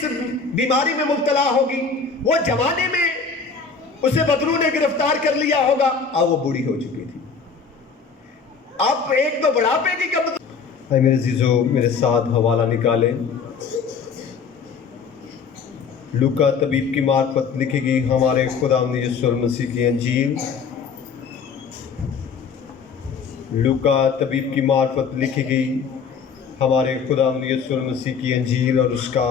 اس بیماری میں مبتلا ہوگی، وہ جوانے میں اسے بدرو نے گرفتار کر لیا ہوگا، اب وہ بوڑھی ہو چکی تھی، اب ایک تو بڑھاپے کی کب۔ میرے عزیزو میرے ساتھ حوالہ نکالیں۔ لوکا طبیب کی معرفت لکھی گئی ہمارے خداوند یسوع المسیح کی انجیل۔ لوکا طبیب کی معرفت لکھی گئی ہمارے خداوند یسوع المسیح کی انجیل اور اس کا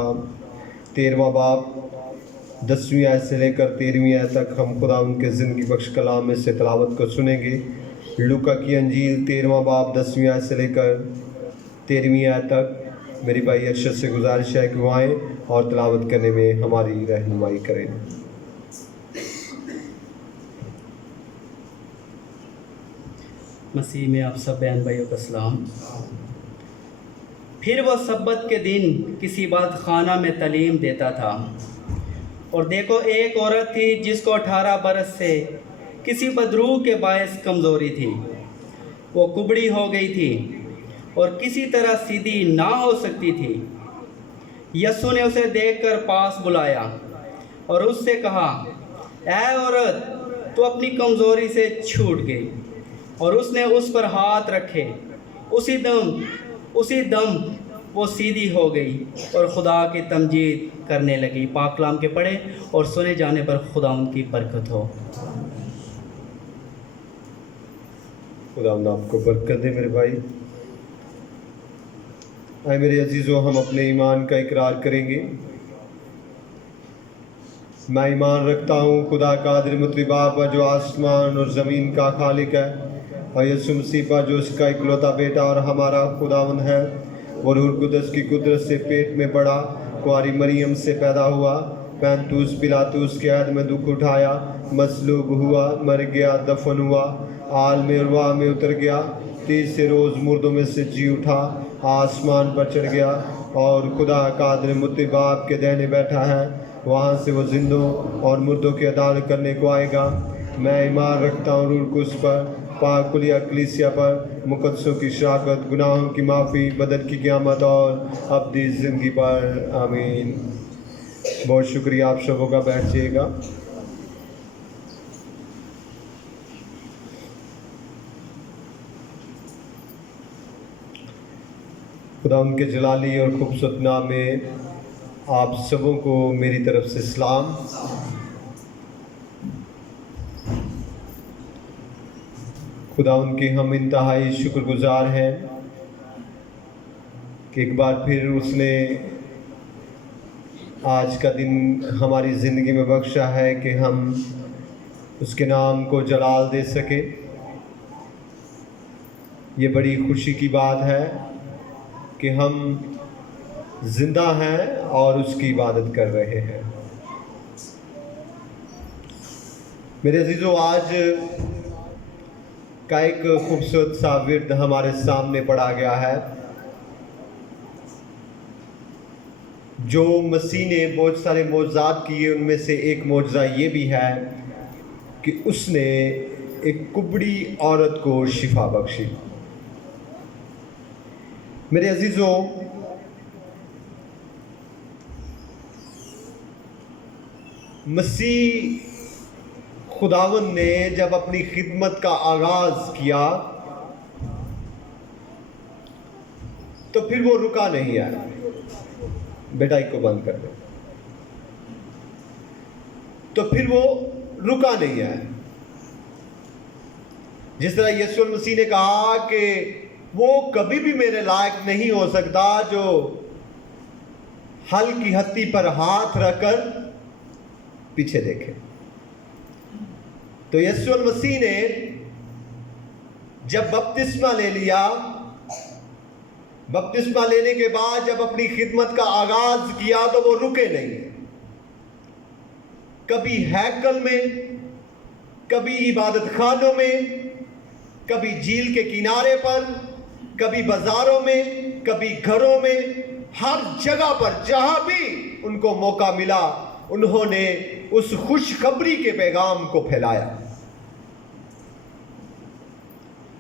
13واں باب 10ویں آیت سے لے کر 13ویں آیت تک ہم خداوند کے زندگی بخش کلام میں سے تلاوت کو سنیں گے۔ لوکا کی انجیل 13واں باب 10ویں آیت سے لے کر 13ویں آیت تک۔ میری بھائی ارشد سے گزارش ہے کہ وہ آئیں اور تلاوت کرنے میں ہماری رہنمائی کریں۔ مسیح میں آپ سب بہن بھائیوں کا سلام۔ پھر وہ سبت کے دن کسی عبادت خانہ میں تعلیم دیتا تھا، اور دیکھو ایک عورت تھی جس کو 18 برس سے کسی بدرو کے باعث کمزوری تھی۔ وہ کبڑی ہو گئی تھی اور کسی طرح سیدھی نہ ہو سکتی تھی۔ یسوع نے اسے دیکھ کر پاس بلایا اور اس سے کہا، اے عورت، تو اپنی کمزوری سے چھوٹ گئی۔ اور اس نے اس پر ہاتھ رکھے، اسی دم وہ سیدھی ہو گئی اور خدا کی تمجید کرنے لگی۔ پاک کلام کے پڑھے اور سنے جانے پر خدا ان کی برکت ہو۔ خدا آپ کو برکت دے میرے بھائی۔ اے میرے عزیزو، ہم اپنے ایمان کا اقرار کریں گے۔ میں ایمان رکھتا ہوں خدا قادر مطلب باپ پر جو آسمان اور زمین کا خالق ہے، اور یسوع مسیح پر جو اس کا اکلوتا بیٹا اور ہمارا خداوند ہے، وہ روح القدس کی قدرت سے پیٹ میں بڑا، کنواری مریم سے پیدا ہوا، پینتوس پلاطوس کے عہد میں دکھ اٹھایا، مصلوب ہوا، مر گیا، دفن ہوا، عالم ارواح میں اتر گیا، تیسرے روز مردوں میں سے جی اٹھا، آسمان پر چڑھ گیا، اور خدا قادر مطلب باپ کے دہنے بیٹھا ہے، وہاں سے وہ زندوں اور مردوں کی عدالت کرنے کو آئے گا۔ میں ایمان رکھتا ہوں روح القدس پر، پاک کلیہ کلیسیا پر، مقدسوں کی شراکت، گناہوں کی معافی، بدن کی قیامت اور ابدی زندگی پر، آمین۔ بہت شکریہ، آپ سبوں کا بیٹھ جائے گا۔ خدا ان کے جلالی اور خوبصورت نام میں آپ سبوں کو میری طرف سے سلام۔ خدا ان کے ہم انتہائی شکر گزار ہیں کہ ایک بار پھر اس نے آج کا دن ہماری زندگی میں بخشا ہے کہ ہم اس کے نام کو جلال دے سکیں۔ یہ بڑی خوشی کی بات ہے کہ ہم زندہ ہیں اور اس کی عبادت کر رہے ہیں۔ میرے عزیزو، آج کا ایک خوبصورت سا ورد ہمارے سامنے پڑھا گیا ہے، جو مسیح نے بہت سارے معجزات کیے، ان میں سے ایک معجزہ یہ بھی ہے کہ اس نے ایک کبڑی عورت کو شفا بخشی۔ میرے عزیزو، مسیح خداوند نے جب اپنی خدمت کا آغاز کیا تو پھر وہ رکا نہیں ہے۔ بیٹائی کو بند کر دیں۔ تو پھر وہ رکا نہیں ہے۔ جس طرح یسوع المسیح نے کہا کہ وہ کبھی بھی میرے لائق نہیں ہو سکتا جو ہل کی ہتھی پر ہاتھ رکھ کر پیچھے دیکھے، تو یسوع المسیح نے جب بپتسمہ لے لیا، بپتسمہ لینے کے بعد جب اپنی خدمت کا آغاز کیا تو وہ رکے نہیں۔ کبھی ہیکل میں، کبھی عبادت خانوں میں، کبھی جھیل کے کنارے پر، کبھی بازاروں میں، کبھی گھروں میں، ہر جگہ پر جہاں بھی ان کو موقع ملا انہوں نے اس خوشخبری کے پیغام کو پھیلایا،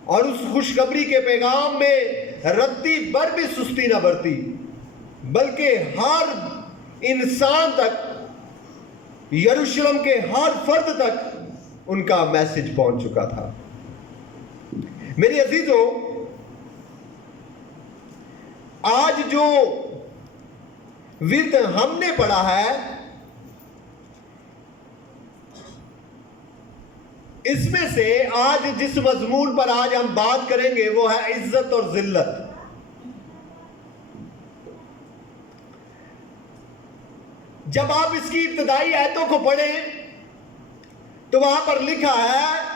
اور اس خوشخبری کے پیغام میں رتی بر بھی سستی نہ برتی، بلکہ ہر इंसान तक, यरूशलेम के हर फर्द तक उनका मैसेज पहुंच चुका था। मेरे अजीजों, आज जो विर्द हमने पढ़ा है, इसमें से आज जिस मजमून पर आज हम बात करेंगे वो है इज्जत और जिल्लत। जब आप इसकी इब्तदाई आयतों को पढ़ें तो वहां पर लिखा है,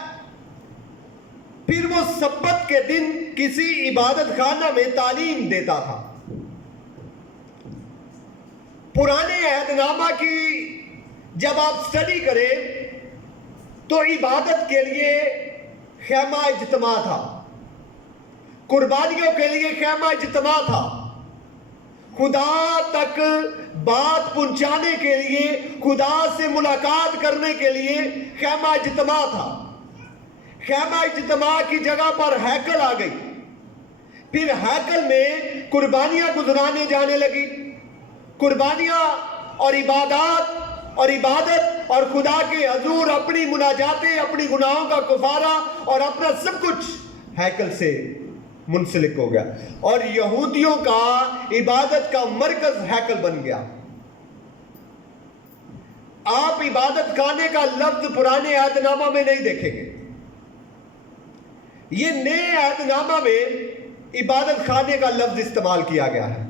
फिर वो सब्बत के दिन किसी इबादत खाना में तालीम देता था। पुराने अहदनामा की जब आप स्टडी करें तो इबादत के लिए खैमा इज्तिमा था, कुर्बानियों के लिए खैमा इज्तिमा था, खुदा तक बात पहुंचाने के लिए, खुदा से मुलाकात करने के लिए खैमा इज्तिमा था। खैमा इज्तिमा की जगह पर हैकल आ गई। फिर हैकल में कुर्बानियां गुजराने जाने लगी। कुर्बानियां और इबादत और खुदा के हजूर अपनी मुनाजातें, अपनी गुनाहों का कुफारा और अपना सब कुछ हैकल से मुंसलिक हो गया और यहूदियों का इबादत का मरकज हैकल बन गया। आप इबादत खाने का लफ्ज पुराने अहदनामा में नहीं देखेंगे। ये नए अहदनामा में इबादत खाने का लफ्ज इस्तेमाल किया गया है।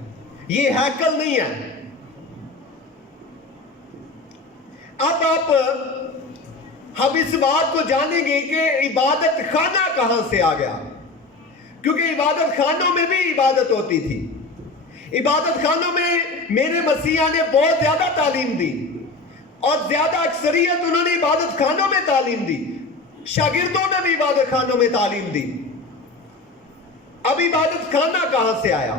ये हैकल नहीं है। अब हम इस बात को जानेंगे कि इबादत खाना कहां से आ गया, क्योंकि इबादत खानों में भी इबादत होती थी। इबादत खानों में मेरे मसीहा ने बहुत ज्यादा तालीम दी और ज्यादा अक्सरियत उन्होंने इबादत खानों में तालीम दी। शागिर्दों ने भी इबादत खानों में तालीम दी। अब इबादत खाना कहां से आया?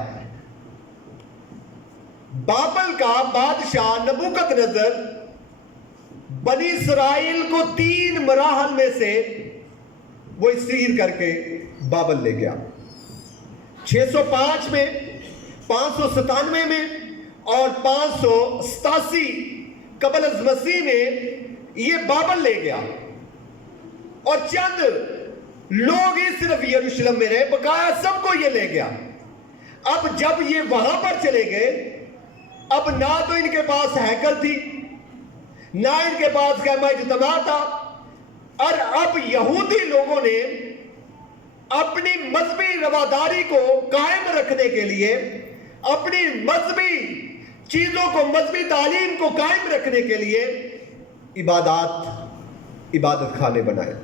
बाबल का बादशाह नबूकदनेस्सर बनी इसराइल को 3 मराहल में से वो सीर करके बाबल ले गया। 605 में, 597 में और 587 कबल अज़ मसीह में ये बाबल ले गया और चंद लोग ही सिर्फ यरूशलेम में रहे, बकाया सबको ये ले गया। अब जब ये वहां पर चले गए, अब ना तो इनके पास हैकल थी, ना इनके पास खैमा इज्तिमा था, और अब यहूदी लोगों ने अपनी मजहबी रवादारी को कायम रखने के लिए, अपनी मजहबी चीजों को, मजहबी तालीम को कायम रखने के लिए इबादत खाने बनाए,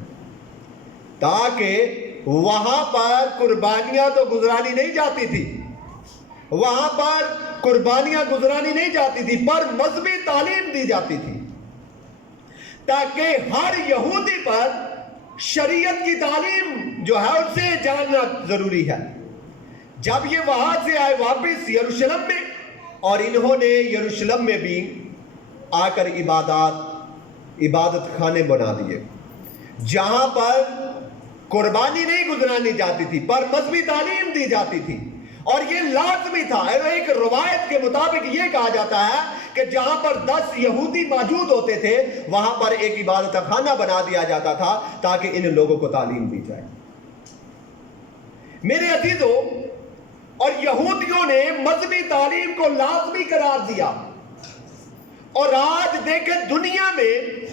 ताकि वहां पर कुर्बानियां तो गुजरानी नहीं जाती थी, वहां पर कुर्बानियां गुजरानी नहीं जाती थी, पर मजहबी तालीम दी जाती थी, ताकि हर यहूदी पर शरीयत की तालीम जो है उसे जानना जरूरी है। जब ये वहां से आए वापस यरूशलेम में, और इन्होंने यरूशलेम में भी आकर इबादत खाने बना दिए, जहां पर कुर्बानी नहीं गुजरानी जाती थी, पर मजहबी तालीम दी जाती थी। और ये लाजमी था। एक रवायत के मुताबिक ये कहा जाता है कि जहां पर 10 यहूदी मौजूद होते थे, वहां पर एक इबादत खाना बना दिया जाता था ताकि इन लोगों को तालीम दी जाए। मेरे अजीजों, और यहूदियों ने मजहबी तालीम को लाजमी करार दिया। और आज देखें, दुनिया में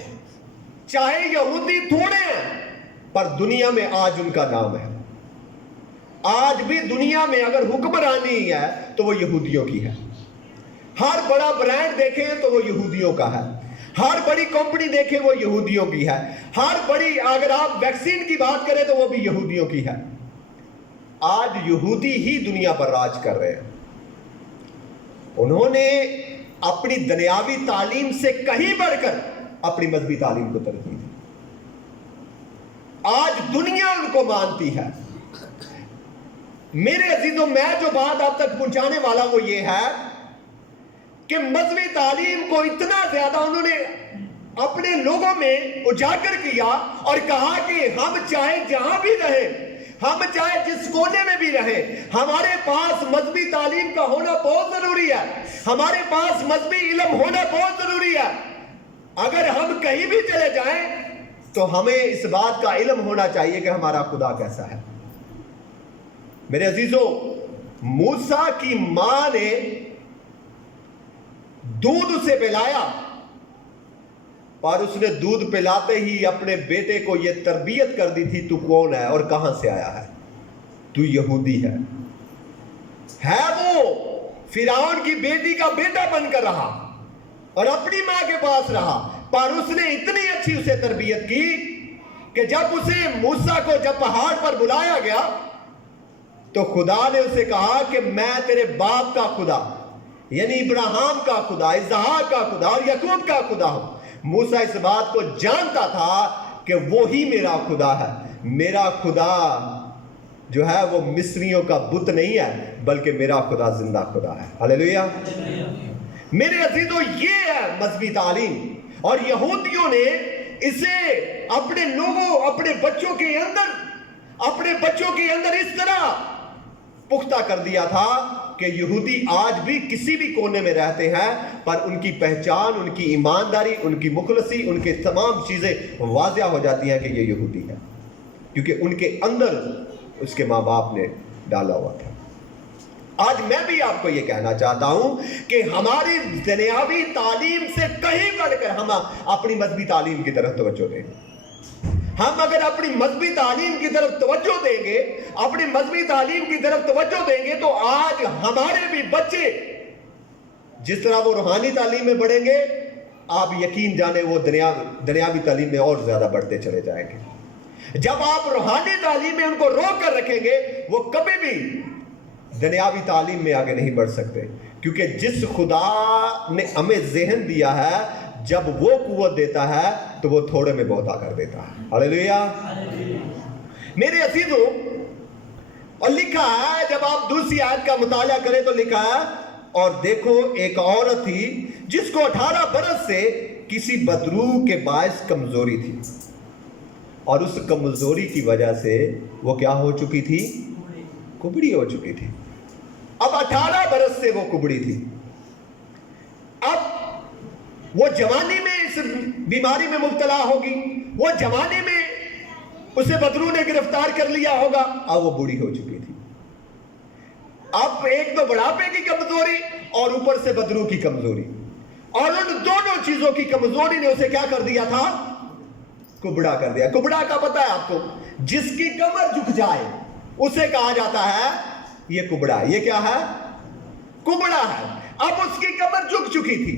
चाहे यहूदी थोड़े हैं, पर दुनिया में आज उनका नाम है। आज भी दुनिया में अगर हुक्मरानी है तो वो यहूदियों की है। हर बड़ा ब्रांड देखें तो वो यहूदियों का है। हर बड़ी कंपनी देखें वो यहूदियों की है। हर बड़ी, अगर आप वैक्सीन की बात करें तो वो भी यहूदियों की है। आज यहूदी ही दुनिया पर राज कर रहे हैं। उन्होंने अपनी दुनियावी तालीम से कहीं बढ़कर अपनी मजहबी तालीम को तरजीह दी। आज दुनिया उनको मानती है। मेरे अजीजों, मैं जो बात आप तक पहुंचाने वाला वो ये है कि मजहबी तालीम को इतना ज्यादा उन्होंने अपने लोगों में उजागर किया और कहा कि हम चाहे जहां भी रहे, ہم چاہے جس کونے میں بھی رہیں، ہمارے پاس مذہبی تعلیم کا ہونا بہت ضروری ہے، ہمارے پاس مذہبی علم ہونا بہت ضروری ہے۔ اگر ہم کہیں بھی چلے جائیں تو ہمیں اس بات کا علم ہونا چاہیے کہ ہمارا خدا کیسا ہے۔ میرے عزیزو، موسیٰ کی ماں نے دودھ اسے پلایا، اور اس نے دودھ پلاتے ہی اپنے بیٹے کو یہ تربیت کر دی تھی، تو کون ہے اور کہاں سے آیا ہے؟ تو یہودی ہے وہ فرعون کی بیٹی کا بیٹا بن کر رہا اور اپنی ماں کے پاس رہا، پر اس نے اتنی اچھی اسے تربیت کی کہ جب اسے موسیٰ کو جب پہاڑ پر بلایا گیا تو خدا نے اسے کہا کہ میں تیرے باپ کا خدا یعنی ابراہیم کا خدا، اسحاق کا خدا اور یعقوب کا خدا ہوں۔ موسیٰ اس بات کو جانتا تھا کہ وہی میرا خدا ہے، میرا خدا جو ہے وہ مصریوں کا بت نہیں ہے بلکہ میرا خدا زندہ خدا ہے۔ ہاللیلویہ۔ میرے عزیزو، یہ ہے مذہبی تعلیم، اور یہودیوں نے اسے اپنے لوگوں، اپنے بچوں کے اندر اس طرح پختہ کر دیا تھا کہ یہودی آج بھی کسی بھی کونے میں رہتے ہیں، پر ان کی پہچان، ان کی ایمانداری، ان کی مخلصی، ان کے تمام چیزیں واضح ہو جاتی ہیں کہ یہ یہودی ہے، کیونکہ ان کے اندر اس کے ماں باپ نے ڈالا ہوا تھا۔ آج میں بھی آپ کو یہ کہنا چاہتا ہوں کہ ہماری دنیاوی تعلیم سے کہیں بڑھ کر ہم اپنی مذہبی تعلیم کی طرف توجہ دیں۔ ہم اگر اپنی مذہبی تعلیم کی طرف توجہ دیں گے، اپنی مذہبی تعلیم کی طرف توجہ دیں گے، تو آج ہمارے بھی بچے جس طرح وہ روحانی تعلیم میں بڑھیں گے، آپ یقین جانیں وہ دنیاوی تعلیم میں اور زیادہ بڑھتے چلے جائیں گے۔ جب آپ روحانی تعلیم میں ان کو روک کر رکھیں گے، وہ کبھی بھی دنیاوی تعلیم میں آگے نہیں بڑھ سکتے، کیونکہ جس خدا نے ہمیں ذہن دیا ہے، جب وہ قوت دیتا ہے تو وہ تھوڑے میں بہت کر دیتا ہے۔ ہاللیلویہ۔ میرے عزیزوں، اور لکھا ہے، جب آپ دوسری آیت کا مطالعہ کریں تو لکھا ہے، اور دیکھو ایک عورت تھی جس کو 18 برس سے کسی بدروح کے باعث کمزوری تھی، اور اس کمزوری کی وجہ سے وہ کیا ہو چکی تھی؟ کبڑی ہو چکی تھی۔ اب 18 برس سے وہ کبڑی تھی۔ اب وہ جوانی میں اس بیماری میں مبتلا ہوگی، وہ جوانی میں اسے بدروح نے گرفتار کر لیا ہوگا، اب وہ بوڑھی ہو چکی تھی۔ اب ایک تو بڑھاپے کی کمزوری اور اوپر سے بدروح کی کمزوری، اور ان دونوں چیزوں کی کمزوری نے اسے کیا کر دیا تھا؟ کبڑا کر دیا۔ کبڑا کا پتہ ہے آپ کو؟ جس کی کمر جھک جائے اسے کہا جاتا ہے یہ کبڑا۔ یہ کیا ہے؟ کبڑا ہے۔ اب اس کی کمر جھک چکی تھی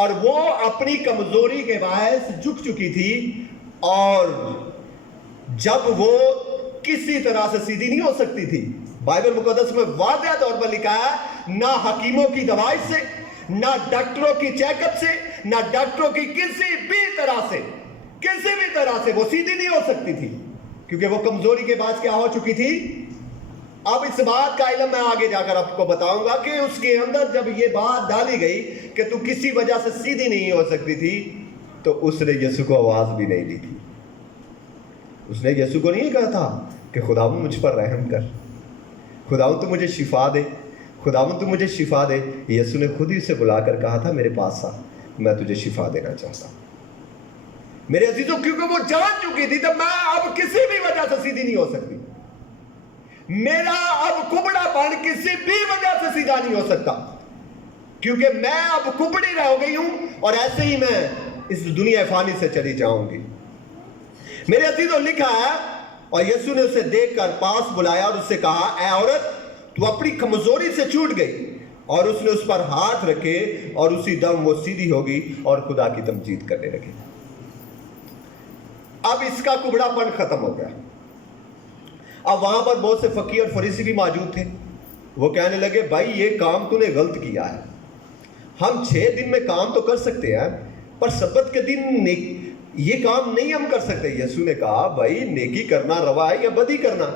اور وہ اپنی کمزوری کے باعث جھک چکی تھی، اور جب وہ کسی طرح سے سیدھی نہیں ہو سکتی تھی، بائبل مقدس میں واضح طور پر لکھا ہے، نہ حکیموں کی دوائی سے، نہ ڈاکٹروں کی چیک اپ سے، نہ ڈاکٹروں کی کسی بھی طرح سے وہ سیدھی نہیں ہو سکتی تھی، کیونکہ وہ کمزوری کے بعد کیا ہو چکی تھی؟ اب اس بات کا علم میں آگے جا کر آپ کو بتاؤں گا کہ اس کے اندر جب یہ بات ڈالی گئی کہ تو کسی وجہ سے سیدھی نہیں ہو سکتی تھی، تو اس نے یسوع کو آواز بھی نہیں دی تھی۔ اس نے یسوع کو نہیں کہا تھا کہ خداوند مجھ پر رحم کر، خداوند تو مجھے شفا دے، خداوند تو مجھے شفا دے۔ یسوع نے خود ہی اسے بلا کر کہا تھا، میرے پاس آ، میں تجھے شفا دینا چاہتا ہوں۔ میرے عزیزوں، کیونکہ وہ جان چکی تھی تو میں اب کسی بھی وجہ سے سیدھی نہیں ہو سکتی، میرا اب کبڑا پن کسی بھی وجہ سے سیدھا نہیں ہو سکتا، کیونکہ میں اب کبڑی رہ گئی ہوں، اور ایسے ہی میں اس دنیا فانی سے چلی جاؤں گی۔ میرے عزیزوں، لکھا ہے، اور یسوع نے اسے دیکھ کر پاس بلایا اور اس سے کہا، اے عورت، تو اپنی کمزوری سے چھوٹ گئی، اور اس نے اس پر ہاتھ رکھے اور اسی دم وہ سیدھی ہوگی اور خدا کی تمجید کرنے لگی۔ اب اس کا کبڑا پن ختم ہو گیا۔ اب وہاں پر بہت سے فقیہ اور فریسی بھی موجود تھے، وہ کہنے لگے، بھائی یہ کام تو نے غلط کیا ہے، ہم 6 دن میں کام تو کر سکتے ہیں، پر سبت کے دن یہ کام نہیں ہم کر سکتے۔ یسوع نے کہا، بھائی نیکی کرنا روا ہے یا بدی کرنا؟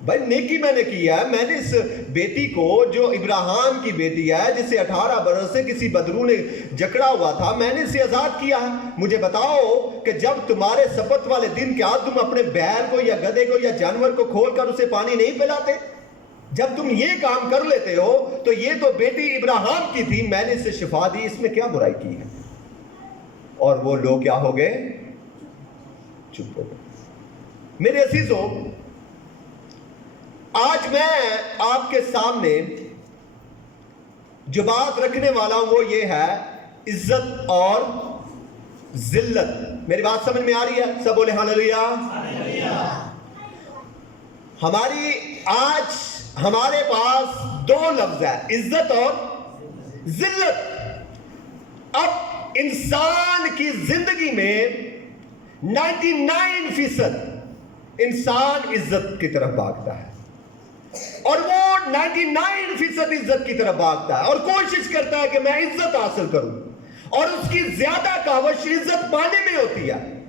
भाई नेकी मैंने किया है, मैंने इस बेटी को जो इब्राहिम की बेटी है जिसे 18 बरस से किसी बदरू ने जकड़ा हुआ था, मैंने इसे आजाद किया है। मुझे बताओ कि जब तुम्हारे शपथ वाले दिन क्या तुम अपने बैल को या गधे को या जानवर को खोलकर उसे पानी नहीं पिलाते? जब तुम ये काम कर लेते हो तो ये तो बेटी इब्राहिम की थी, मैंने इसे शिफा दी, इसमें क्या बुराई की है? और वो लोग क्या हो गए? चुप हो गए। मेरे अजीजों, आज मैं आपके सामने जो बात रखने वाला हूं वो ये है इज्जत और जिल्लत। मेरी बात समझ में आ रही है? सब बोले हालेलुया। आज हमारे पास दो लफ्ज है, इज्जत और जिल्लत। अब इंसान की जिंदगी में 99% इंसान इज्जत की तरफ भागता है और वो 99% इज्जत की तरफ भागता है और कोशिश करता है कि मैं इज्जत हासिल करूं, और उसकी ज्यादा कावश इज्जत पाने में होती है।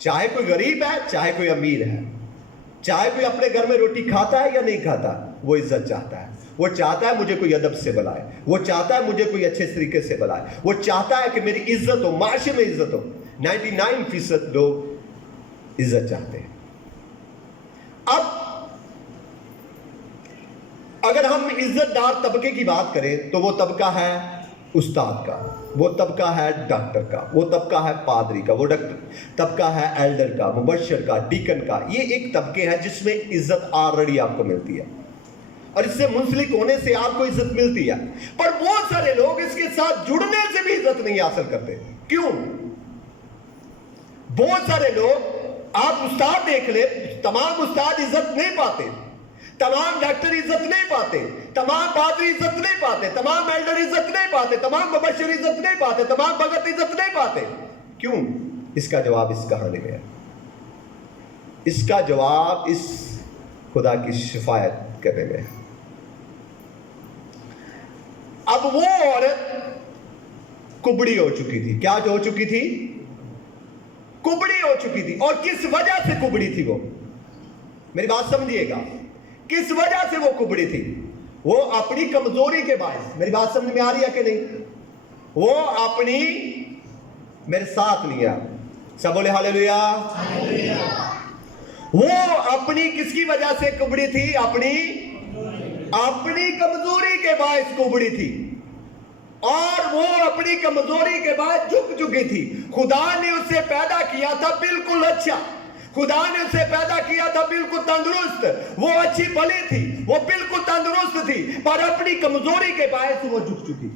चाहे कोई गरीब है, चाहे कोई अमीर है, चाहे कोई अपने घर में रोटी खाता है या नहीं खाता, वो इज्जत चाहता है। वो चाहता है मुझे कोई अदब से बुलाए, वो चाहता है मुझे कोई अच्छे तरीके से बुलाए, वो चाहता है कि मेरी इज्जत हो, माशरे में इज्जत हो। 99% लोग इज्जत चाहते हैं। अब अगर हम इज्जतदार तबके की बात करें तो वो तबका है उस्ताद का, वो तबका है डॉक्टर का, वो तबका है पादरी का, वो तबका है एल्डर का, मुबशर का, डीकन का। ये एक तबके हैं जिसमें इज्जत ऑलरेडी आपको मिलती है और इससे मुंसलिक होने से आपको इज्जत मिलती है। पर बहुत सारे लोग इसके साथ जुड़ने से भी इज्जत नहीं हासिल करते। क्यों? बहुत सारे लोग, आप उस्ताद देख ले, तमाम उस्ताद इज्जत नहीं पाते, तमाम डॉक्टर इज्जत नहीं पाते, तमाम पादरी इज्जत नहीं पाते, तमाम एल्डर इज्जत नहीं पाते, तमाम मुबशर इज्जत नहीं पाते, तमाम भगत इज्जत नहीं पाते। क्यों? इसका जवाब इस कहानी में है। इसका जवाब इस खुदा की शिफायत करने में है। अब वो औरत कुबड़ी हो चुकी थी। क्या हो चुकी थी? कुबड़ी हो चुकी थी। और किस वजह से कुबड़ी थी वो? मेरी बात समझिएगा, किस वजह से वो कुबड़ी थी? वो अपनी कमजोरी के बायस। मेरी बात समझ में आ रही है कि नहीं? वो अपनी, मेरे साथ नहीं है, सब बोले हालेलुया। वो अपनी किसकी वजह से कुबड़ी थी? अपनी कमजोरी के बायस कुबड़ी थी, और वो अपनी कमजोरी के बाद झुक चुकी थी। खुदा ने उसे पैदा किया था बिल्कुल अच्छा, खुदा ने उसे पैदा किया था बिल्कुल तंदुरुस्त, वो अच्छी भली थी, वो बिल्कुल तंदुरुस्त थी, पर अपनी कमजोरी के बायस वो झुक चुकी थी।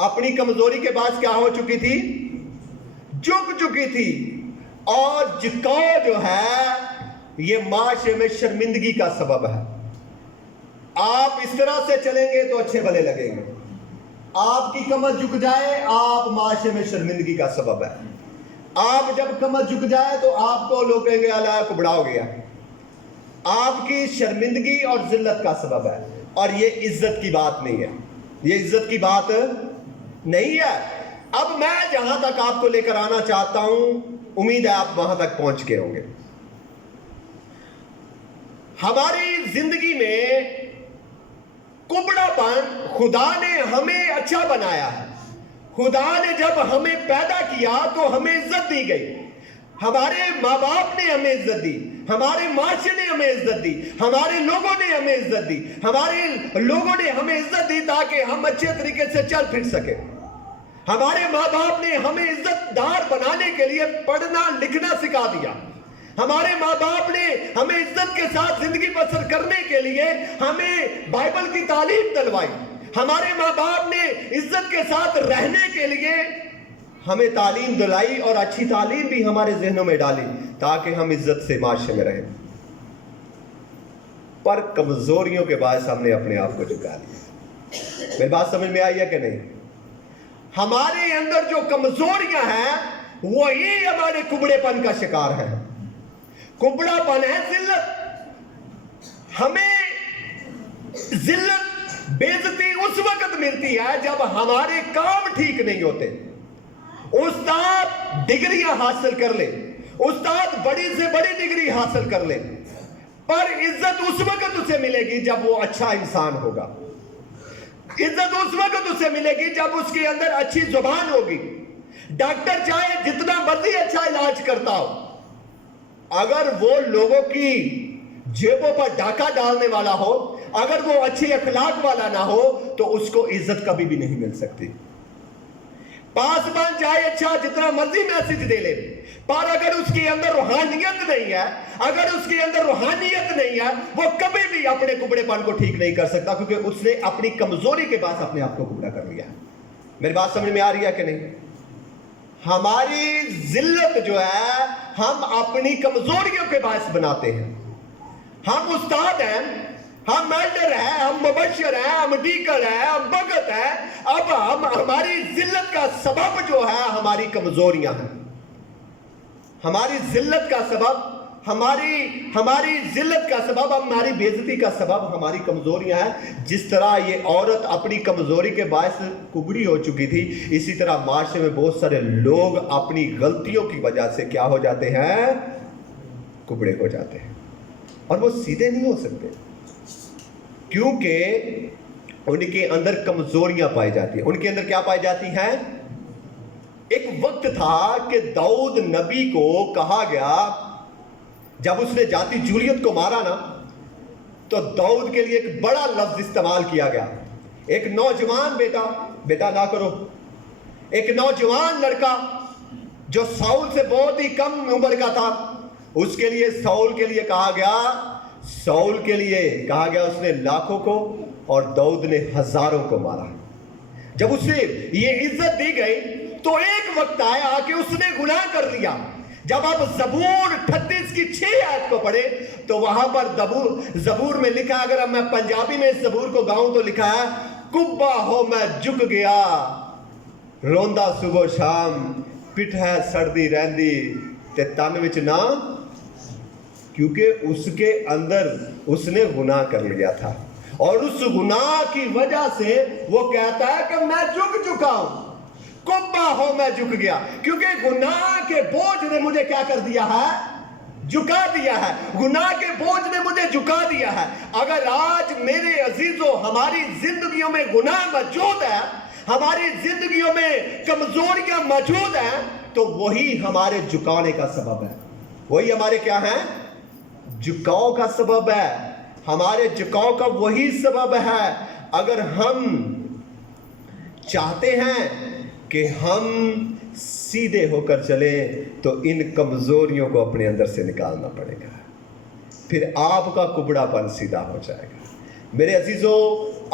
अपनी कमजोरी के बायस क्या हो चुकी थी? झुक चुकी थी। और झुकाव जो है ये माशरे में शर्मिंदगी का सबब है। आप इस तरह से चलेंगे तो अच्छे भले लगेंगे, आपकी कमर झुक जाए आप माशरे में शर्मिंदगी का सबब है। आप जब कमर झुक जाए तो आपको लोग कहेंगे अल्लाह कुबड़ा हो गया, आपकी शर्मिंदगी और जिल्लत का सबब है। और ये इज्जत की बात नहीं है, ये इज्जत की बात नहीं है। अब मैं जहां तक आपको लेकर आना चाहता हूं, उम्मीद है आप वहां तक पहुंच के होंगे। हमारी जिंदगी में कुबड़ापन, खुदा ने हमें अच्छा बनाया है। खुदा ने जब हमें पैदा किया तो हमें इज्जत दी गई। हमारे माँ बाप ने हमें इज्जत दी, हमारे माशरे ने हमें इज्जत दी, हमारे लोगों ने हमें इज्जत दी, हमारे लोगों ने हमें इज्जत दी ताकि हम अच्छे तरीके से चल फिर सके। हमारे माँ बाप ने हमें इज्जतदार बनाने के लिए पढ़ना लिखना सिखा दिया। हमारे माँ बाप ने हमें इज्जत के साथ जिंदगी बसर करने के लिए हमें बाइबल की तालीम दिलवाई। हमारे माँ बाप ने इज्जत के साथ रहने के लिए हमें तालीम दिलाई और अच्छी तालीम भी हमारे जहनों में डाली ताकि हम इज्जत से माशरे में रहें। पर कमजोरियों के बाद हमने अपने आप को झुका दिया। मेरी बात समझ में आई है कि नहीं? हमारे अंदर जो कमजोरियां हैं वही हमारे कुबड़ेपन का शिकार है। कुबड़ापन है जिल्लत। हमें जिल्लत, बेइज्जती उस वक्त मिलती है जब हमारे काम ठीक नहीं होते। उस्ताद डिग्रियां हासिल कर ले, उस्ताद बड़ी से बड़ी डिग्री हासिल कर ले, पर इज्जत उस वक्त उसे मिलेगी जब वो अच्छा इंसान होगा। इज्जत उस वक्त उसे मिलेगी जब उसके अंदर अच्छी जुबान होगी। डॉक्टर चाहे जितना मर्जी अच्छा इलाज करता हो, अगर वो लोगों की जेबों पर डाका डालने वाला हो, अगर वो अच्छे अखलाक वाला ना हो, तो उसको इज्जत कभी भी नहीं मिल सकती। पासवान चाहे अच्छा जितना मर्जी मैसेज दे ले, पर अगर उसके अंदर रूहानियत नहीं है, अगर उसके अंदर रूहानियत नहीं है, वो कभी भी अपने कुबड़ेपन को ठीक नहीं कर सकता, क्योंकि उसने अपनी कमजोरी के पास अपने आप को कुबड़ा कर लिया है। मेरी बात समझ में आ रही है कि नहीं? हमारी जिल्लत जो है हम अपनी कमजोरियों के बायस बनाते हैं। हम उस्ताद हैं, हम मेंटर हैं, हम मुबश्शिर हैं, हम डीकर हैं, हम भगत हैं। अब हम हमारी जिल्लत का सबब जो है हमारी कमजोरियां हैं। हमारी जिल्लत का सबब हमारी जिल्लत का सबब, हमारी बेइज्जती का सबब हमारी कमजोरियां हैं। जिस तरह ये औरत अपनी कमजोरी के बायस कुबड़ी हो चुकी थी, इसी तरह माशरे में बहुत सारे लोग अपनी गलतियों की वजह से क्या हो जाते हैं? कुबड़े हो जाते हैं, और वो सीधे नहीं हो सकते, क्योंकि उनके अंदर कमजोरियां पाई जाती हैं। उनके अंदर क्या पाई जाती हैं? एक वक्त था कि दाऊद नबी को कहा गया, जब उसने जाति जूलियत को मारा ना, तो दाऊद के लिए एक बड़ा लफ्ज इस्तेमाल किया गया। एक नौजवान बेटा ना करो, एक नौजवान लड़का जो साउल से बहुत ही कम उम्र का था, उसके लिए साउल के लिए कहा गया उसने लाखों को और दाऊद ने हजारों को मारा। जब उसे ये इज्जत दी गई, तो एक वक्त आया कि उसने गुनाह कर लिया। जब आप ज़बूर 38 की 6 आयत को पढ़े, तो वहां पर ज़बूर में लिखा, अगर मैं पंजाबी में इस ज़बूर को गाऊं तो लिखा है, कुब्बा हो मैं झुक गया, रोंदा सुबह शाम, पिठ है सड़दी रहंदी ते तन विच ना, क्योंकि उसके अंदर उसने गुनाह कर लिया था, और उस गुनाह की वजह से वो कहता है कि मैं झुक चुका हूं। कुब्बा हो मैं झुक गया, क्योंकि गुनाह के बोझ ने मुझे क्या कर दिया है? झुका दिया है। गुनाह के बोझ ने मुझे झुका दिया है। अगर आज मेरे अजीजों हमारी जिंदगियों में गुनाह मौजूद है, हमारी जिंदगियों में कमजोरियां मौजूद हैं, तो वही हमारे झुकाने का सबब है। वही हमारे क्या है? झुकाव का सबब है। हमारे झुकाव का वही सबब है। अगर हम चाहते हैं कि हम सीधे होकर चले, तो इन कमजोरियों को अपने अंदर से निकालना पड़ेगा, फिर आपका कुबड़ापन सीधा हो जाएगा। मेरे अजीजों,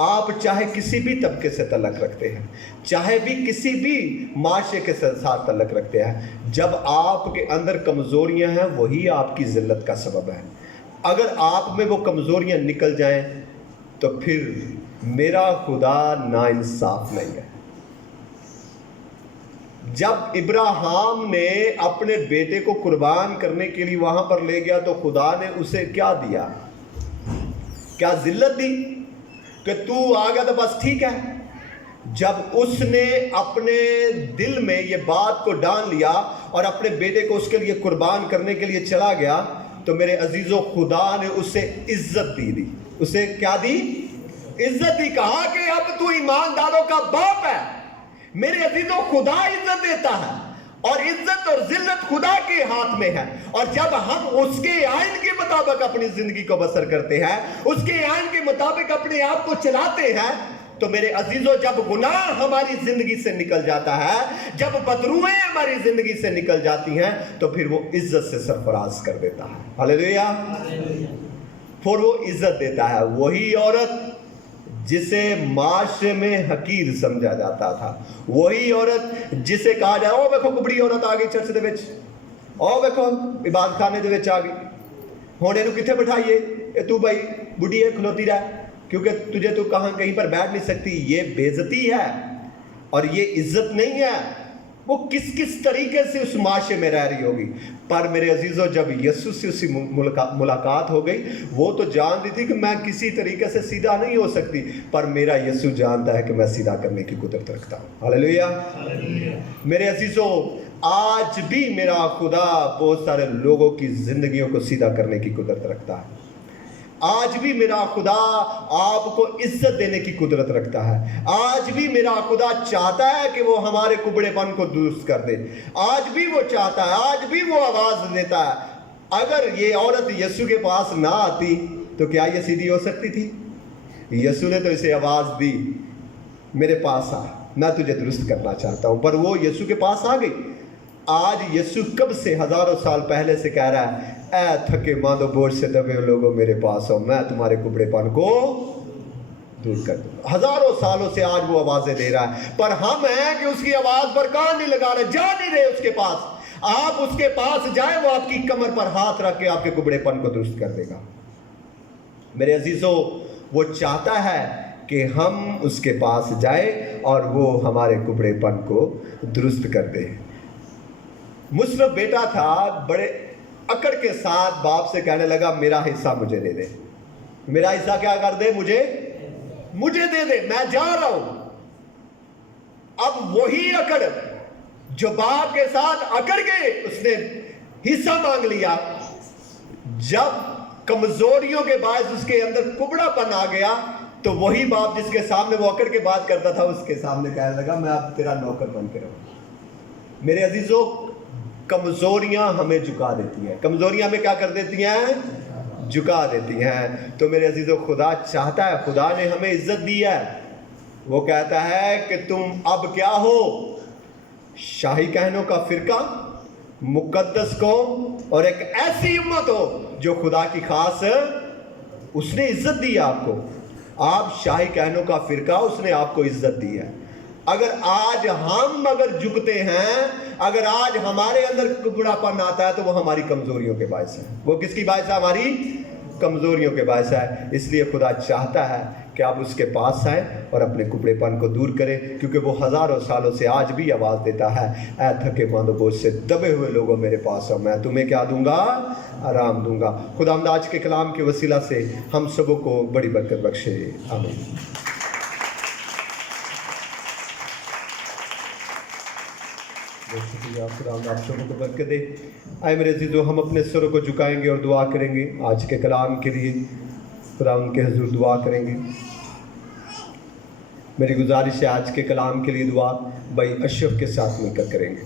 आप चाहे किसी भी तबके से तल्लक रखते हैं, चाहे भी किसी भी माशरे के साथ तल्लक रखते हैं, जब आपके अंदर कमजोरियां हैं, वही आपकी जिल्लत का सबब है। अगर आप में वो कमजोरियां निकल जाएं, तो फिर मेरा खुदा नाइंसाफ नहीं है। जब इब्राहिम ने अपने बेटे को कुर्बान करने के लिए वहां पर ले गया, तो खुदा ने उसे क्या दिया? क्या जिल्लत दी कि तू आ गया तो बस ठीक है? जब उसने अपने दिल में ये बात को डाल लिया और अपने बेटे को उसके लिए कुर्बान करने के लिए चला गया, तो मेरे अजीजों, खुदा ने उसे इज्जत दी। उसे क्या दी? इज्जत दी। कहा कि अब तू ईमानदारों का बाप है। मेरे अजीजों, खुदा इज्जत देता है, और इज्जत और जिल्लत खुदा के हाथ में है। और जब हम उसके आइन के मुताबिक अपनी जिंदगी को बसर करते हैं, उसके आइन के मुताबिक अपने आप को चलाते हैं, तो मेरे अजीजों, जब गुनाह हमारी जिंदगी से निकल जाता है, जब बदरूएं हमारी जिंदगी से निकल जाती हैं, तो फिर वो इज्जत से सरफराज कर देता है। हालेलुया। फिर वो इज्जत देता है। वही औरत जिसे माशरे में हकीर समझा जाता था, वही औरत जिसे कहा जाए, ओ देखो कुबड़ी औरत आ गई चर्च दे विच, ओ देखो इबादत खाने दे विच आ गई, हुण इहनूं कित्थे बिठाइए, तू भाई बुढ़ी है खलोती रह, क्योंकि तुझे तो कहीं पर बैठ नहीं सकती। ये बेइज्जती है और ये इज्जत नहीं है। वो किस किस तरीके से उस माशरे में रह रही होगी। पर मेरे अजीजों, जब यीशु से उसकी मुलाकात हो गई, वो तो जानती थी कि मैं किसी तरीके से सीधा नहीं हो सकती, पर मेरा यीशु जानता है कि मैं सीधा करने की कुदरत रखता हूँ। हालेलुया। मेरे अजीजों, आज भी मेरा खुदा बहुत सारे लोगों की जिंदगियों को सीधा करने की कुदरत रखता है। آج بھی میرا خدا آپ کو عزت دینے کی قدرت رکھتا ہے. آج بھی میرا خدا چاہتا ہے کہ وہ ہمارے کبڑے پن کو درست کر دے. آج بھی وہ چاہتا ہے, آج بھی وہ آواز دیتا ہے. اگر یہ عورت یسوع کے پاس نہ آتی تو کیا یہ سیدھی ہو سکتی تھی؟ یسوع نے تو اسے آواز دی, میرے پاس آ, میں تجھے درست کرنا چاہتا ہوں. پر وہ یسوع کے پاس آ گئی. آج یسوع کب سے, ہزاروں سال پہلے سے کہہ رہا ہے, اے تھکے ماندو بوجھ سے دبے لوگوں میرے پاس آؤ, میں تمہارے کبڑے پن کو دور کر دوں گا. ہزاروں سالوں سے آج وہ آوازیں دے رہا ہے, پر ہم ہیں کہ اس کی آواز پر کان نہیں لگا رہے, جا نہیں رہے اس کے پاس. آپ اس کے پاس جائیں, وہ آپ کی کمر پر ہاتھ رکھ کے آپ کے کبڑے پن کو درست کر دے گا. میرے عزیزو, وہ چاہتا ہے کہ ہم اس کے پاس جائیں اور وہ ہمارے کبڑے پن کو درست کر دے. مصرف بیٹا تھا, بڑے اکڑ کے ساتھ باپ سے کہنے لگا میرا حصہ مجھے دے دے. میرا حصہ کیا کر دے, مجھے دے دے, میں جا رہا ہوں. اب وہی اکڑ جو باپ کے ساتھ اکڑ گئے, اس نے حصہ مانگ لیا. جب کمزوریوں کے باعث اس کے اندر کبڑا پن آ گیا تو وہی باپ جس کے سامنے وہ اکڑ کے بات کرتا تھا, اس کے سامنے کہنے لگا میں اب تیرا نوکر بن کے رہوں. میرے عزیزو, کمزوریاں ہمیں جھکا دیتی ہیں. کمزوریاں ہمیں کیا کر دیتی ہیں, جھکا دیتی ہیں. تو میرے عزیزو, خدا چاہتا ہے, خدا نے ہمیں عزت دی ہے. وہ کہتا ہے کہ تم اب کیا ہو, شاہی کہنوں کا فرقہ, مقدس قوم اور ایک ایسی امت ہو جو خدا کی خاص, اس نے عزت دی ہے آپ کو. آپ شاہی کہنوں کا فرقہ, اس نے آپ کو عزت دی ہے. اگر آج ہم جھکتے ہیں, اگر آج ہمارے اندر کبڑا پن آتا ہے تو وہ ہماری کمزوریوں کے باعث ہے. وہ کس کی باعث ہے, ہماری کمزوریوں کے باعث ہے. اس لیے خدا چاہتا ہے کہ آپ اس کے پاس آئیں اور اپنے کبڑے پن کو دور کریں, کیونکہ وہ ہزاروں سالوں سے آج بھی آواز دیتا ہے, اے تھکے ماندو بوجھ سے دبے ہوئے لوگوں میرے پاس آؤ, میں تمہیں کیا دوں گا, آرام دوں گا. خدا ہم آج کے کلام کے وسیلہ سے ہم سبوں کو بڑی برکت بخشے. آمین. شکریہ, خدا ہم آپ سبوں کو برکت دے. آئے میرے عزیزو, ہم اپنے سروں کو جھکائیں گے اور دعا کریں گے آج کے کلام کے لیے. خدا ان کے حضور دعا کریں گے. میری گزارش ہے آج کے کلام کے لیے دعا بھائی اشرف کے ساتھ مل کر کریں گے.